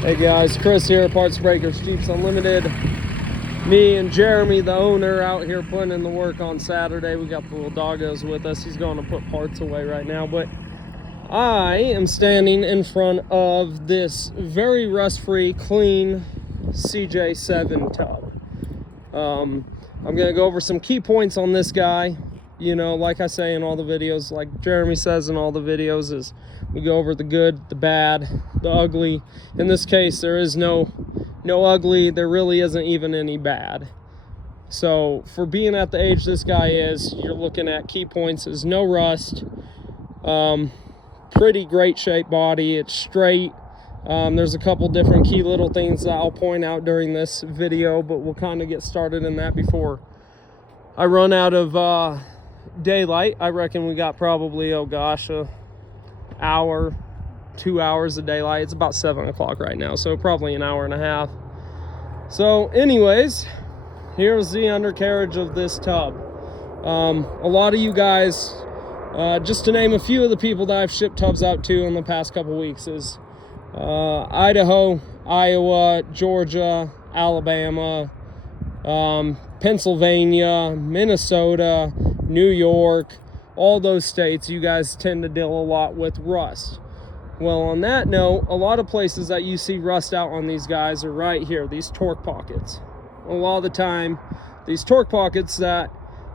Hey guys, Chris here, Parts Breakers Jeeps Unlimited. Me and Jeremy, the owner, out here putting in the work on Saturday. We got the little doggos with us. He's going to put parts away right now, but I am standing in front of this very rust-free, clean CJ7 tub. I'm gonna go over some key points on this guy. You know, like I say in all the videos, like Jeremy says in all the videos, is we go over the good, the bad, the ugly. In this case, there is no ugly. There really isn't even any bad. So for being at the age this guy is, you're looking at key points is no rust, pretty great shape body, it's straight. There's a couple different key little things that I'll point out during this video, but we'll kind of get started in that before I run out of daylight. I reckon we got probably, oh gosh, a hour, 2 hours of daylight. It's about 7 o'clock right now, so probably an hour and a half. So anyways, here's the undercarriage of this tub. A lot of you guys, just to name a few of the people that I've shipped tubs out to in the past couple weeks, is Idaho, Iowa, Georgia, Alabama, Pennsylvania, Minnesota, New York, all those states. You guys tend to deal a lot with rust. Well, on that note, a lot of places that you see rust out on these guys are right here, these torque pockets. A lot of the time, these torque pockets, that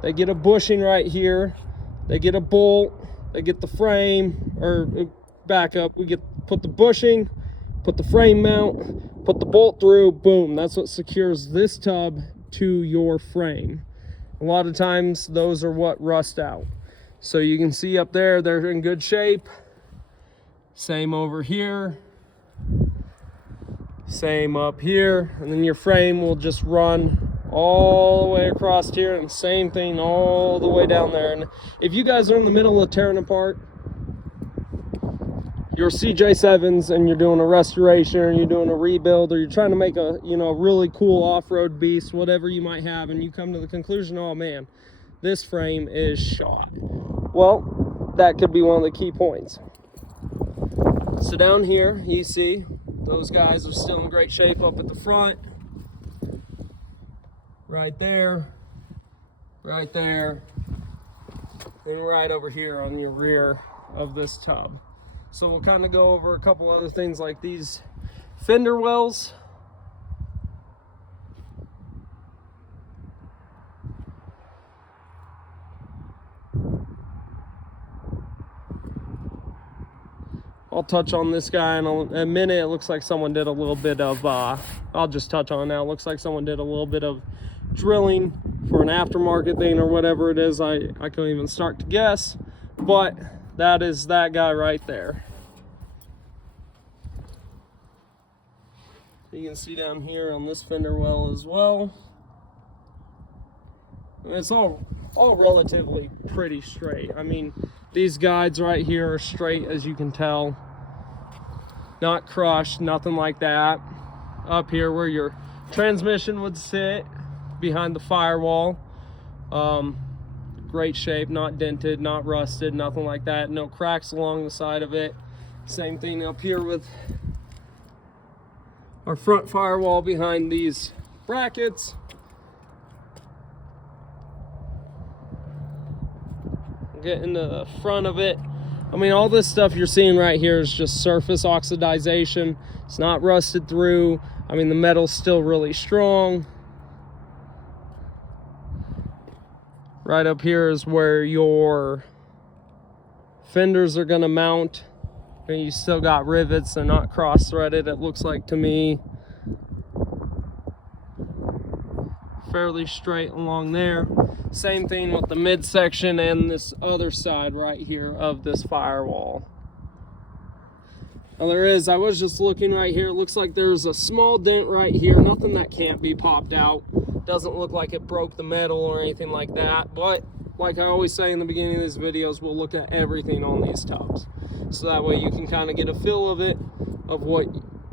they get a bushing right here, they get a bolt, they get the frame, or back up, put the bushing, put the frame mount, put the bolt through, boom, that's what secures this tub to your frame. A lot of times those are what rust out. So you can see up there, they're in good shape. Same over here, same up here, and then your frame will just run all the way across here, and same thing all the way down there. And if you guys are in the middle of tearing apart your CJ7s and you're doing a restoration, or you're doing a rebuild, or you're trying to make a, you know, really cool off-road beast, whatever you might have, and you come to the conclusion, oh man, this frame is shot, well, that could be one of the key points. So down here, you see those guys are still in great shape up at the front. Right there, and right over here on your rear of this tub. So we'll kind of go over a couple other things like these fender wells. I'll touch on this guy in a minute. It looks like someone did a little bit of, I'll just touch on now. It looks like someone did a little bit of drilling for an aftermarket thing or whatever it is. I couldn't even start to guess, but that is that guy right there. You can see down here on this fender well as well. It's all relatively pretty straight. I mean, these guides right here are straight, as you can tell. Not crushed, nothing like that. Up here where your transmission would sit, behind the firewall. Great shape, not dented, not rusted, nothing like that. No cracks along the side of it. Same thing up here with our front firewall behind these brackets. Get into the front of it. I mean, all this stuff you're seeing right here is just surface oxidization. It's not rusted through. I mean, the metal's still really strong. Right up here is where your fenders are going to mount. And you still got rivets. They're not cross-threaded, it looks like to me. Fairly straight along there. Same thing with the midsection and this other side right here of this firewall. Now I was just looking right here, it looks like there's a small dent right here, nothing that can't be popped out. Doesn't look like it broke the metal or anything like that, but like I always say in the beginning of these videos, we'll look at everything on these tubs. So that way you can kind of get a feel of it, of what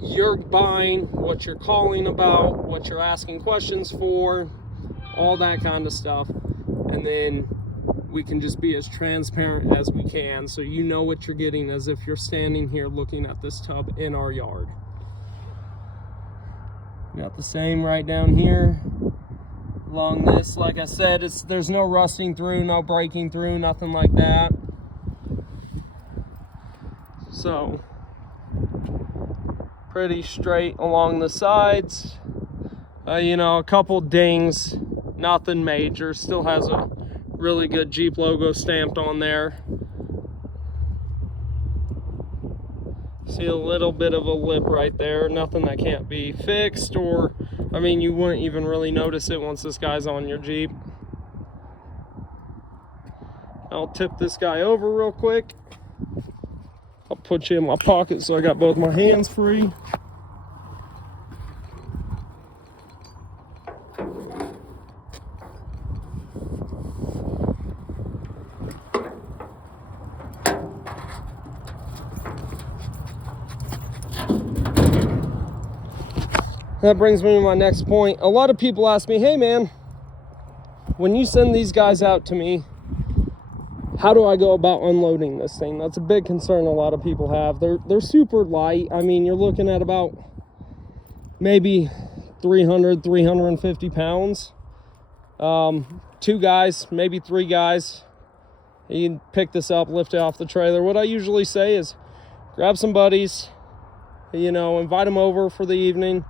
you're buying, what you're calling about, what you're asking questions for, all that kind of stuff. And then we can just be as transparent as we can, so you know what you're getting as if you're standing here looking at this tub in our yard. We got the same right down here along this. Like I said, there's no rusting through, no breaking through, nothing like that. So pretty straight along the sides. You know, a couple dings, nothing major. Still has a really good Jeep logo stamped on there. See a little bit of a lip right there, nothing that can't be fixed, or I mean, you wouldn't even really notice it once this guy's on your Jeep. I'll tip this guy over real quick. I'll put you in my pocket so I got both my hands free. That brings me to my next point. A lot of people ask me, hey man, when you send these guys out to me, how do I go about unloading this thing? That's a big concern a lot of people have. They're super light. I mean, you're looking at about maybe 300, 350 pounds. 2 guys, maybe 3 guys. You can pick this up, lift it off the trailer. What I usually say is grab some buddies, you know, invite them over for the evening.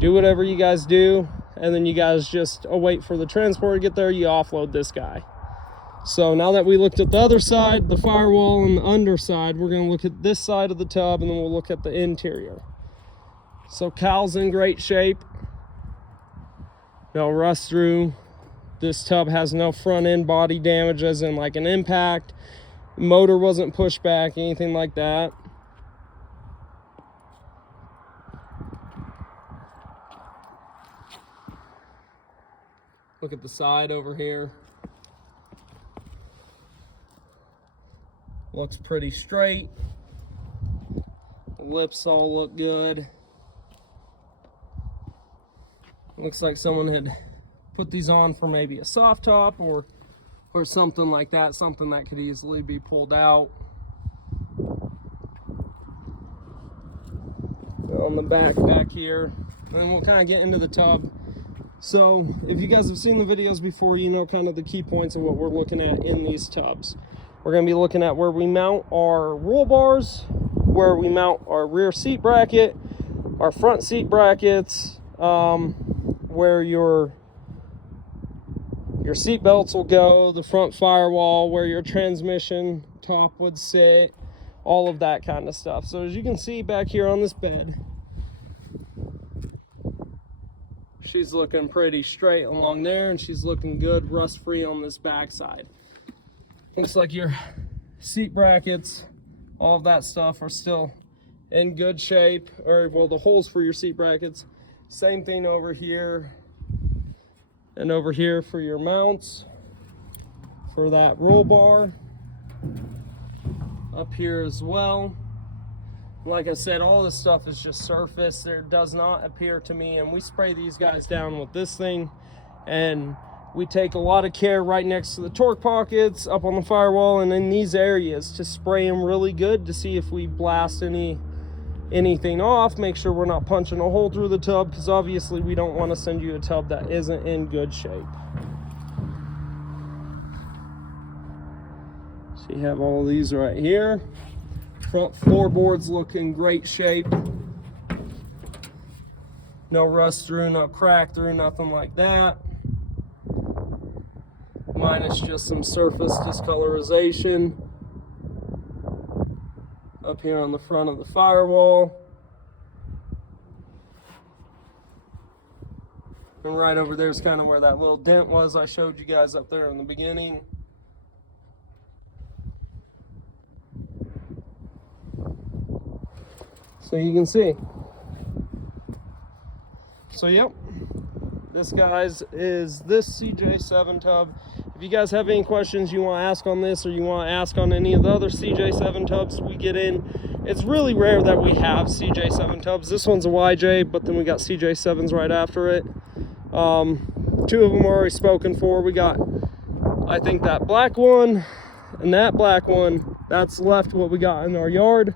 Do whatever you guys do, and then you guys just wait for the transport to get there. You offload this guy. So now that we looked at the other side, the firewall and the underside, we're going to look at this side of the tub, and then we'll look at the interior. So cowl's in great shape. No rust through. This tub has no front end body damage, as in like an impact. Motor wasn't pushed back, anything like that. Look at the side over here. Looks pretty straight. The lips all look good. Looks like someone had put these on for maybe a soft top or something like that, something that could easily be pulled out. On the back here, and then we'll kind of get into the tub. So if you guys have seen the videos before, you know kind of the key points of what we're looking at in these tubs. We're going to be looking at where we mount our roll bars, where we mount our rear seat bracket, our front seat brackets, where your seat belts will go, the front firewall, where your transmission top would sit, all of that kind of stuff. So as you can see back here on this bed, she's looking pretty straight along there, and she's looking good, rust-free on this backside. Looks like your seat brackets, all of that stuff are still in good shape, or well, the holes for your seat brackets. Same thing over here and over here for your mounts for that roll bar. Up here as well. Like I said, all this stuff is just surface. There does not appear to me, and we spray these guys down with this thing, and we take a lot of care right next to the torque pockets, up on the firewall, and in these areas to spray them really good to see if we blast anything off. Make sure we're not punching a hole through the tub, because obviously we don't want to send you a tub that isn't in good shape. So you have all of these right here. Front floorboards look in great shape. No rust through, no crack through, nothing like that. Minus just some surface discolorization up here on the front of the firewall. And right over there is kind of where that little dent was I showed you guys up there in the beginning. So you can see. So yep, this guys is this CJ7 tub. If you guys have any questions you want to ask on this, or you want to ask on any of the other CJ7 tubs we get in, it's really rare that we have CJ7 tubs. This one's a YJ, but then we got CJ7s right after it. 2 of them are already spoken for. We got, I think, that black one and that black one. That's left what we got in our yard.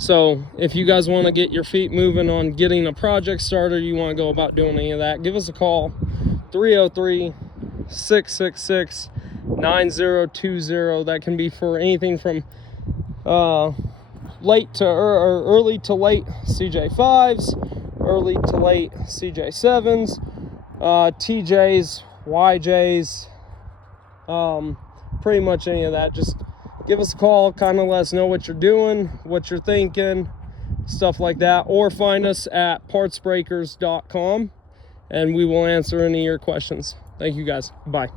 So if you guys want to get your feet moving on getting a project started, you want to go about doing any of that, give us a call, 303-666-9020. That can be for anything from late to or early to late CJ5s, early to late CJ7s, TJs, YJs, pretty much any of that. Just give us a call, kind of let us know what you're doing, what you're thinking, stuff like that, or find us at partsbreakers.com and we will answer any of your questions. Thank you guys. Bye.